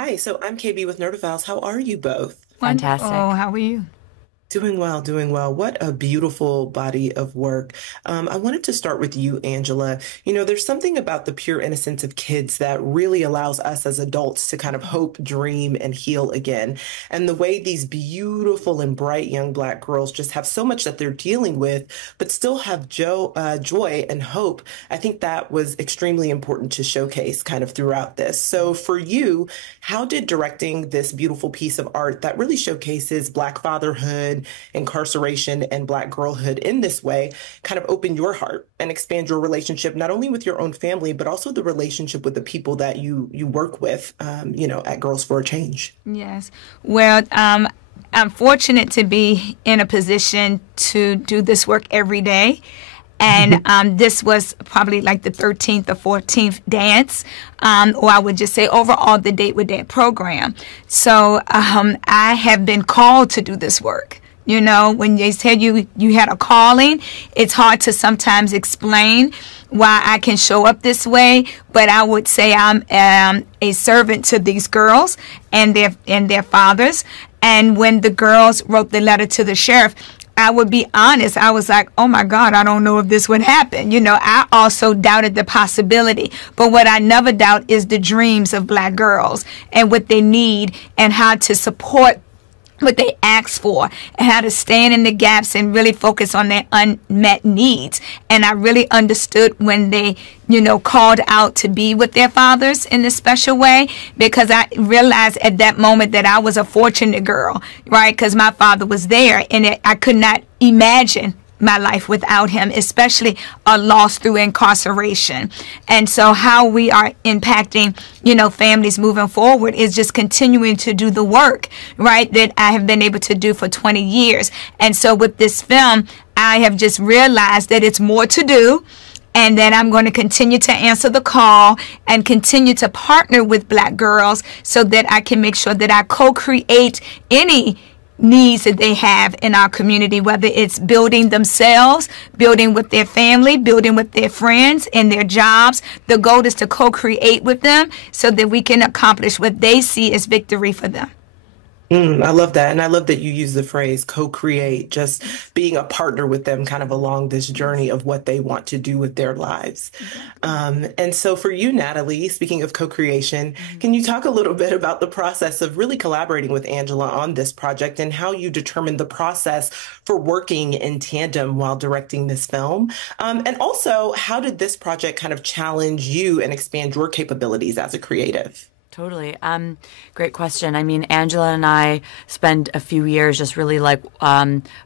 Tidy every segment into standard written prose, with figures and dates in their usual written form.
Hi, so I'm KB with Nerdophiles. How are you both? Wonderful. Fantastic. How are you? Doing well, doing well. What a beautiful body of work. I wanted to start with you, Angela. There's something about the pure innocence of kids that really allows us as adults to kind of hope, dream, and heal again. And the way these beautiful and bright young Black girls just have so much that they're dealing with, but still have joy and hope. I think that was extremely important to showcase kind of throughout this. So for you, how did directing this beautiful piece of art that really showcases Black fatherhood, incarceration, and Black girlhood in this way kind of open your heart and expand your relationship, not only with your own family, but also the relationship with the people that you work with, at Girls for a Change? Yes. Well, I'm fortunate to be in a position to do this work every day. And this was probably like the 13th or 14th dance, or I would just say overall the Date with Dad program. So I have been called to do this work. You know, when they said you had a calling, it's hard to sometimes explain why I can show up this way. But I would say I'm a servant to these girls and their fathers. And when the girls wrote the letter to the sheriff, I would be honest. I was like, oh my God, I don't know if this would happen. You know, I also doubted the possibility. But what I never doubt is the dreams of Black girls and what they need and how to support what they ask for and how to stand in the gaps and really focus on their unmet needs. And I really understood when they, called out to be with their fathers in this special way, because I realized at that moment that I was a fortunate girl, right? Because my father was there and I could not imagine my life without him, especially a loss through incarceration. And so how we are impacting, families moving forward is just continuing to do the work, right, that I have been able to do for 20 years. And so with this film, I have just realized that it's more to do, and that I'm going to continue to answer the call and continue to partner with Black girls so that I can make sure that I co-create any needs that they have in our community, whether it's building themselves, building with their family, building with their friends and their jobs. The goal is to co-create with them so that we can accomplish what they see as victory for them. I love that. And I love that you use the phrase co-create, just being a partner with them kind of along this journey of what they want to do with their lives. And so for you, Natalie, speaking of co-creation, can you talk a little bit about the process of really collaborating with Angela on this project and how you determined the process for working in tandem while directing this film? And also, how did this project kind of challenge you and expand your capabilities as a creative? Totally. Great question. I mean, Angela and I spent a few years just really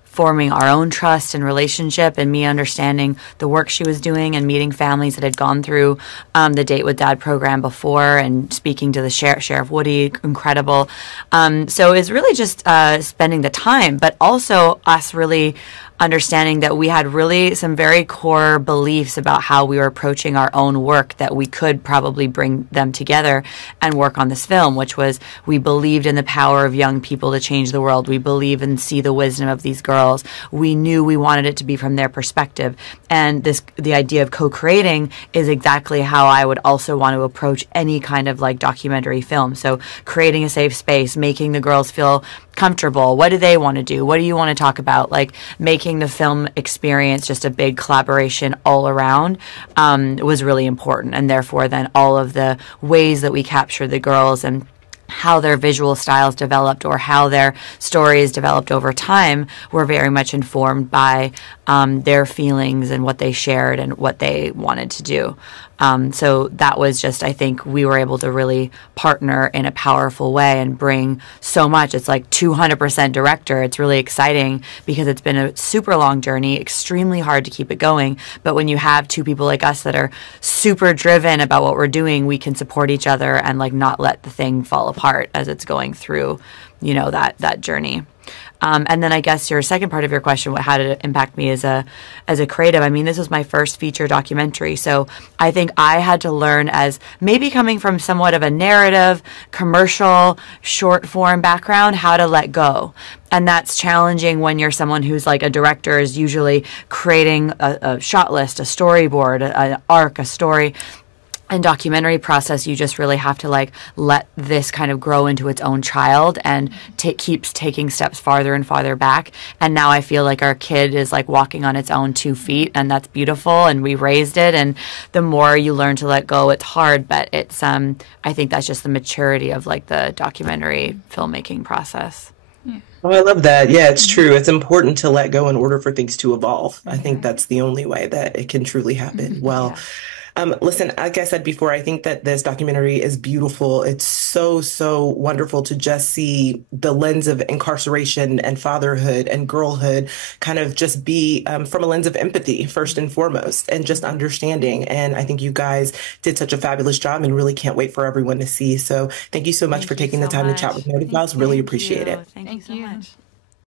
forming our own trust and relationship, and me understanding the work she was doing and meeting families that had gone through the Date with Dad program before, and speaking to the Sheriff Woody, incredible. So it's really just spending the time, but also us really understanding that we had really some very core beliefs about how we were approaching our own work, that we could probably bring them together and work on this film, which was we believed in the power of young people to change the world. We believe and see the wisdom of these girls. We knew we wanted it to be from their perspective. And the idea of co-creating is exactly how I would also want to approach any kind of documentary film. So creating a safe space, making the girls feel comfortable. What do they want to do? What do you want to talk about? Making the film experience just a big collaboration all around was really important. And therefore, then all of the ways that we capture the girls and how their visual styles developed or how their stories developed over time were very much informed by their feelings and what they shared and what they wanted to do. So that was just, I think we were able to really partner in a powerful way and bring so much. It's like 200% director. It's really exciting because it's been a super long journey, extremely hard to keep it going. But when you have two people like us that are super driven about what we're doing, we can support each other and not let the thing fall apart as it's going through, that journey. And then I guess your second part of your question, how did it impact me as a creative? I mean, this was my first feature documentary. So I think I had to learn, as maybe coming from somewhat of a narrative, commercial, short form background, how to let go. And that's challenging when you're someone who's a director, is usually creating a shot list, a storyboard, an arc, a story. and documentary process, you just really have to like let this kind of grow into its own child and keeps taking steps farther and farther back. And now I feel like our kid is like walking on its own 2 feet, and that's beautiful. And we raised it, and the more you learn to let go, it's hard, but it's I think that's just the maturity of like the documentary filmmaking process. Oh, I love that. Yeah, it's true. It's important to let go in order for things to evolve. I think that's the only way that it can truly happen. Well, Yeah. listen, like I said before, I think that this documentary is beautiful. It's so, so wonderful to just see the lens of incarceration and fatherhood and girlhood kind of just be from a lens of empathy, first and foremost, and just understanding. And I think you guys did such a fabulous job and really can't wait for everyone to see. So thank you so much Thank for you taking the so time to chat with much. Nerdophiles. Really appreciate it. Thank you Thank so you. much.